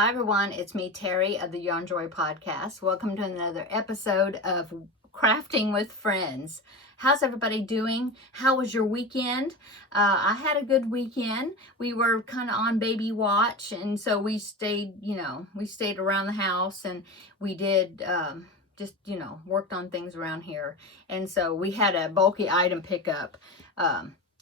Hi everyone, it's me Terri of the Yarnjoy podcast. Welcome to another episode of Crafting with Friends. How's everybody doing? How was your weekend? I had a good weekend. We were kind of on baby watch, and so we stayed, we stayed around the house, and we did just, worked on things around here. And so we had a bulky item pickup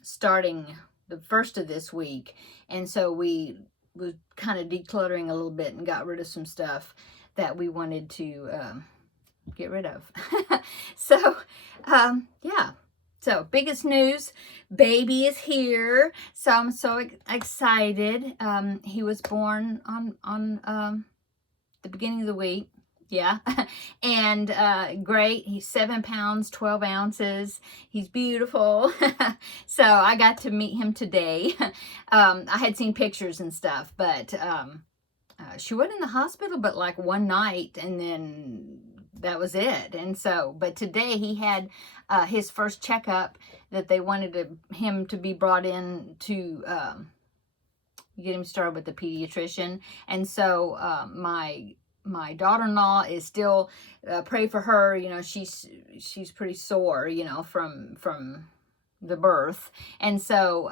starting the first of this week, and so we was kind of decluttering a little bit and got rid of some stuff that we wanted to get rid of. So, yeah. So, biggest news, baby is here. So, I'm so excited. He was born on the beginning of the week. Yeah. And great. He's 7 pounds, 12 ounces. He's beautiful. So I got to meet him today. I had seen pictures and stuff, but she went in the hospital, but like one night, and then that was it. And so, but today he had his first checkup that they wanted him to be brought in to get him started with the pediatrician. And so my daughter-in-law is still pray for her. She's pretty sore, from the birth, and so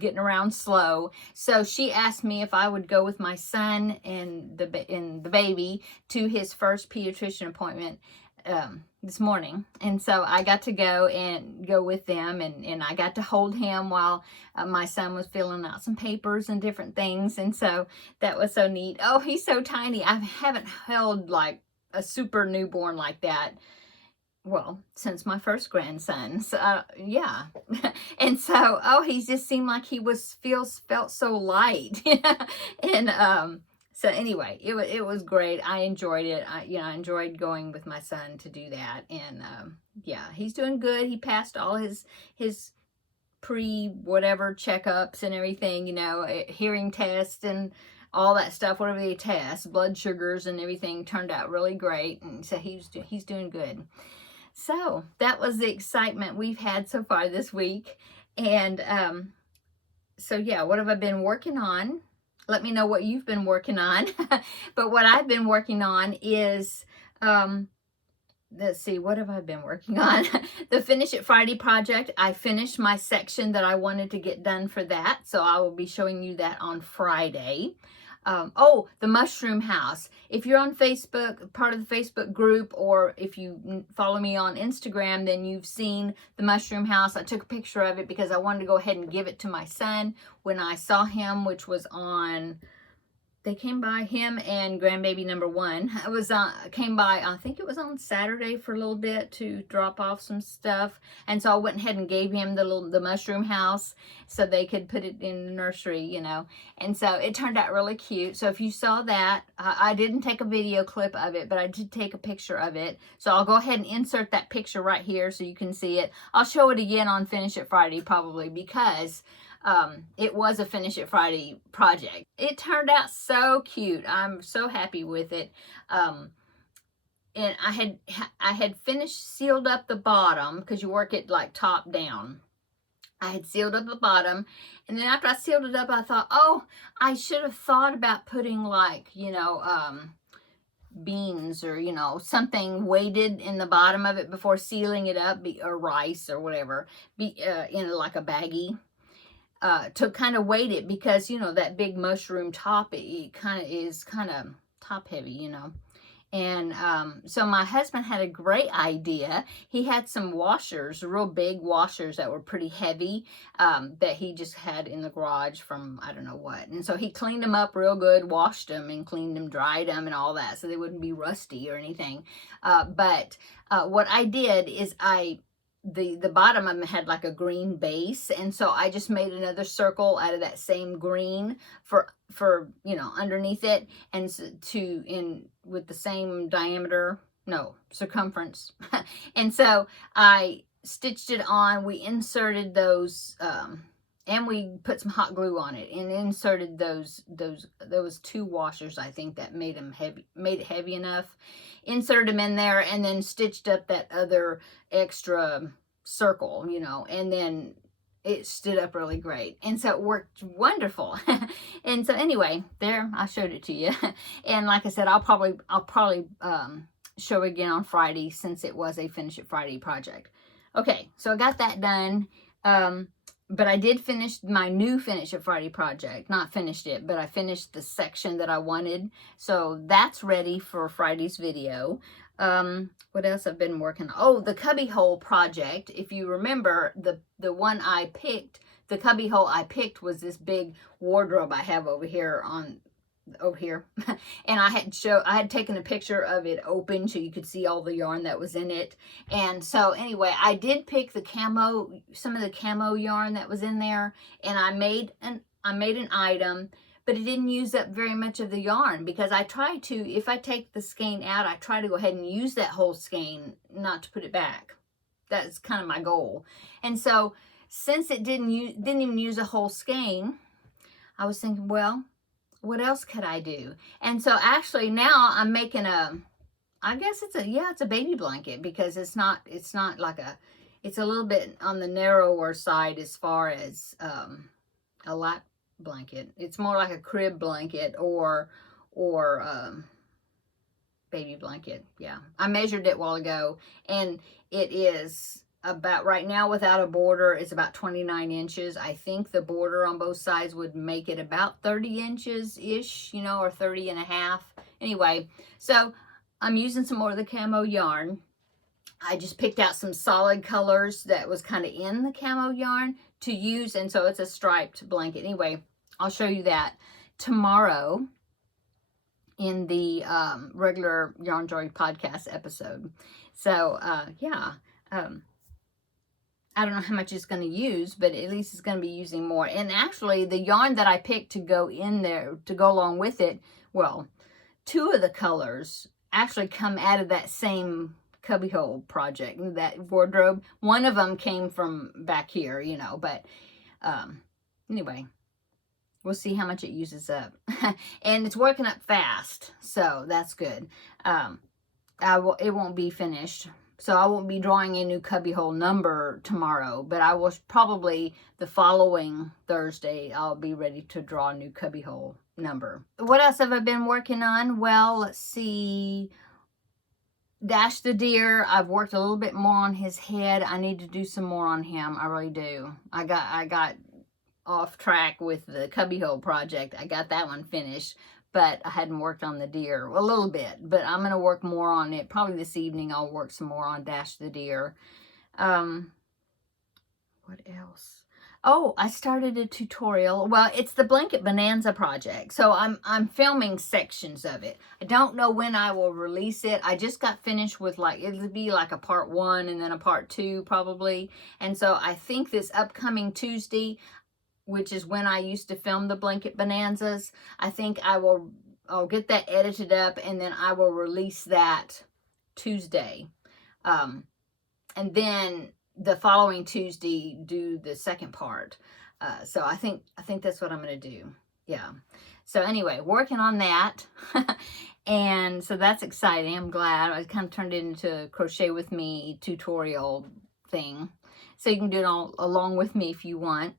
getting around slow. So she asked me if I would go with my son and the baby to his first pediatrician appointment this morning. And so I got to go with them, and I got to hold him while my son was filling out some papers and different things. And so that was so neat. Oh, he's so tiny. I haven't held like a super newborn like that, well, since my first grandson. So yeah. And so, he just seemed like he felt so light. And so anyway, it was great. I enjoyed it. I enjoyed going with my son to do that. And yeah, he's doing good. He passed all his pre-whatever checkups and everything, hearing tests and all that stuff, whatever they test, blood sugars and everything turned out really great. And so he's doing good. So that was the excitement we've had so far this week. And so yeah, what have I been working on? Let me know what you've been working on. But what I've been working on is, let's see, what have I been working on? The Finish It Friday project. I finished my section that I wanted to get done for that. So I will be showing you that on Friday. The mushroom house. If you're on Facebook, part of the Facebook group, or if you follow me on Instagram, then you've seen the mushroom house. I took a picture of it because I wanted to go ahead and give it to my son when I saw him, which was on, they came by, him and grandbaby number one. Came by, I think it was on Saturday for a little bit to drop off some stuff. And so I went ahead and gave him the mushroom house so they could put it in the nursery, And so it turned out really cute. So if you saw that, I didn't take a video clip of it, but I did take a picture of it. So I'll go ahead and insert that picture right here so you can see it. I'll show it again on Finish It Friday probably, because it was a Finish It Friday project. It turned out so cute. I'm so happy with it. And I had sealed up the bottom, because you work it like top down. I had sealed up the bottom, and then after I sealed it up, I thought, I should have thought about putting like, beans or something weighted in the bottom of it before sealing it up, or rice or whatever, in like a baggie. To kind of weight it, because that big mushroom top, it kind of top heavy, And so my husband had a great idea. He had some washers, real big washers that were pretty heavy, that he just had in the garage from I don't know what. And so he cleaned them up real good, washed them and cleaned them, dried them and all that, so they wouldn't be rusty or anything. But what I did is the bottom of them had like a green base, and so I just made another circle out of that same green for underneath it, and with the same circumference. And so I stitched it on. We inserted those and we put some hot glue on it and inserted those 2 washers, I think, that made it heavy enough. Inserted them in there, and then stitched up that other extra circle, and then it stood up really great. And so it worked wonderful. And so anyway, there, I showed it to you. And like I said, I'll probably show again on Friday, since it was a Finish It Friday project. Okay, so I got that done. But I did finish my new Finish It Friday project. Not finished it, but I finished the section that I wanted. So that's ready for Friday's video. What else I've been working on? Oh, the cubbyhole project. If you remember, the one I picked, the cubbyhole I picked was this big wardrobe I have over here. And I had taken a picture of it open so you could see all the yarn that was in it. And so anyway, I did pick some of the camo yarn that was in there, and I made an item, but it didn't use up very much of the yarn, because I try to, if I take the skein out, I try to go ahead and use that whole skein, not to put it back. That's kind of my goal. And so since it didn't even use a whole skein, I was thinking, well, what else could I do? And so actually now I'm making I guess it's a baby blanket, because it's not like it's a little bit on the narrower side as far as a lap blanket. It's more like a crib blanket or baby blanket. Yeah, I measured it a while ago, and it is about, right now without a border, it's about 29 inches. I think the border on both sides would make it about 30 inches ish, or 30 and a half. Anyway, so I'm using some more of the camo yarn. I just picked out some solid colors that was kind of in the camo yarn to use, and so it's a striped blanket. Anyway, I'll show you that tomorrow in the regular Yarnjoy podcast episode. So yeah, I don't know how much it's going to use, but at least it's going to be using more. And actually, the yarn that I picked to go in there, to go along with it, well, 2 of the colors actually come out of that same cubbyhole project, that wardrobe. One of them came from back here, but anyway, we'll see how much it uses up. And it's working up fast, so that's good. It won't be finished, so I won't be drawing a new cubbyhole number tomorrow, but I will probably the following Thursday, I'll be ready to draw a new cubbyhole number. What else have I been working on? Well, let's see. Dash the deer, I've worked a little bit more on his head. I need to do some more on him. I really do. I got off track with the cubbyhole project. I got that one finished, but I hadn't worked on the deer a little bit, but I'm going to work more on it. Probably this evening I'll work some more on Dash the deer. What else? Oh, I started a tutorial. Well, it's the Blanket Bonanza project. So I'm filming sections of it. I don't know when I will release it. I just got finished with it'll be like a part 1 and then a part 2 probably. And so I think this upcoming Tuesday, which is when I used to film the Blanket Bonanzas, I think I'll get that edited up, and then I will release that Tuesday. And then the following Tuesday do the second part. So I think that's what I'm going to do. Yeah. So anyway, working on that. And so that's exciting. I'm glad. I kind of turned it into a crochet with me tutorial thing. So you can do it all along with me if you want.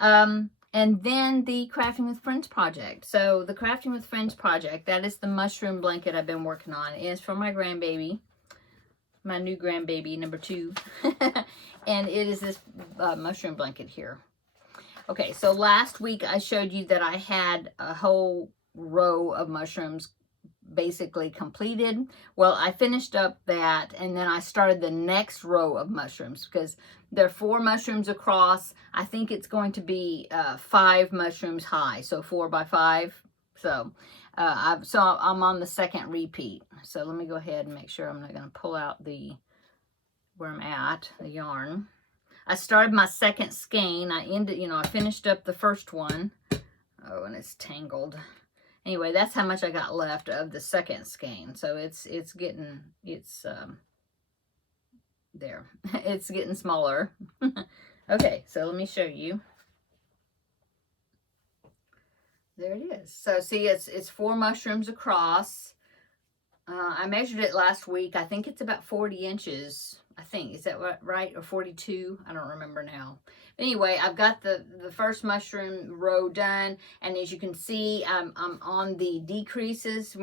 And then the Crafting with Friends project. So the Crafting with Friends project, that is the mushroom blanket I've been working on. It's for my grandbaby. My new grandbaby, number 2. And it is this mushroom blanket here. Okay, so last week I showed you that I had a whole row of mushrooms basically completed. Well, I finished up that, and then I started the next row of mushrooms, because there are 4 mushrooms across. I think it's going to be 5 mushrooms high, so 4 by 5. So I'm on the second repeat. So let me go ahead and make sure I'm not going to pull out where I'm at, the yarn. I started my second skein. I finished up the first one. Oh, and it's tangled. Anyway, that's how much I got left of the second skein. So it's there. It's getting smaller. Okay, so let me show you. There it is. So see, it's 4 mushrooms across. I measured it last week. I think it's about 40 inches. I think, is that right? Or 42? I don't remember now. Anyway, I've got the first mushroom row done. And as you can see, I'm on the decreases,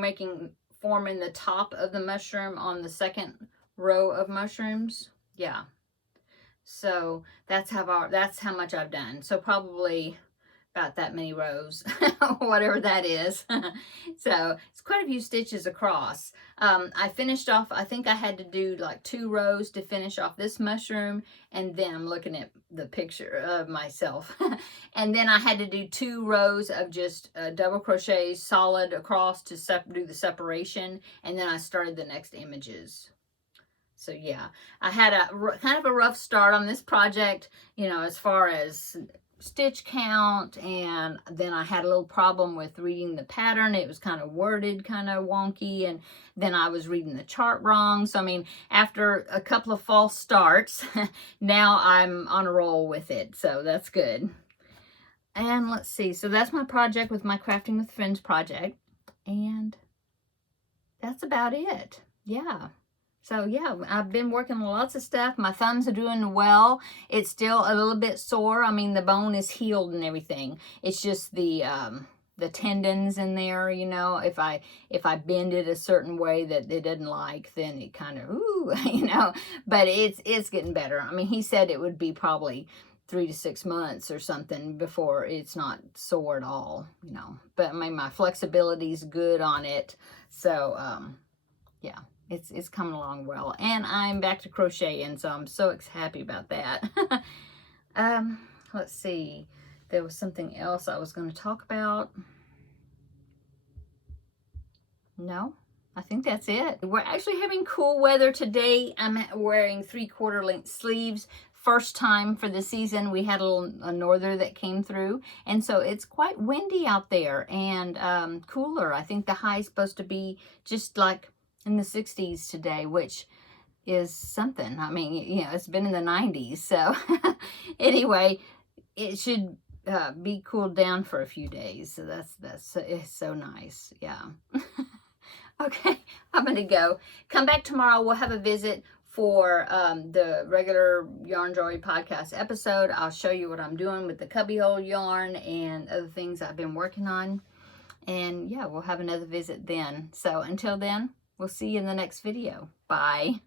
forming the top of the mushroom on the second row of mushrooms. Yeah. So that's how much I've done. So probably about that many rows, whatever that is. So it's quite a few stitches across. I finished off, I think I had to do like 2 rows to finish off this mushroom, and then I'm looking at the picture of myself. And then I had to do 2 rows of just double crochets solid across to do the separation, and then I started the next images. So yeah, I had a kind of a rough start on this project, you know, as far as stitch count, and then I had a little problem with reading the pattern. It was kind of worded kind of wonky, and then I was reading the chart wrong. So I mean, after a couple of false starts, now I'm on a roll with it, so that's good. And let's see, so that's my project with my Crafting with Friends project, and that's about it. Yeah. So yeah, I've been working on lots of stuff. My thumbs are doing well. It's still a little bit sore. I mean, the bone is healed and everything. It's just the tendons in there, you know. If I bend it a certain way that it doesn't like, then it kind of, ooh, you know. But it's getting better. I mean, he said it would be probably 3 to 6 months or something before it's not sore at all, you know. But I mean, my flexibility is good on it. So, yeah. It's coming along well, and I'm back to crocheting, so I'm so happy about that. Let's see, there was something else I was going to talk about. No, I think that's it. We're actually having cool weather today. I'm wearing 3/4 length sleeves. First time for the season. We had a norther that came through, and so it's quite windy out there, and cooler. I think the high is supposed to be just like in the 60s today, which is something. I mean, you know, it's been in the 90s. So anyway, it should be cooled down for a few days. So it's so nice. Yeah. Okay, I'm going to go. Come back tomorrow. We'll have a visit for the regular Yarnjoy podcast episode. I'll show you what I'm doing with the cubbyhole yarn and other things I've been working on. And yeah, we'll have another visit then. So until then, we'll see you in the next video. Bye.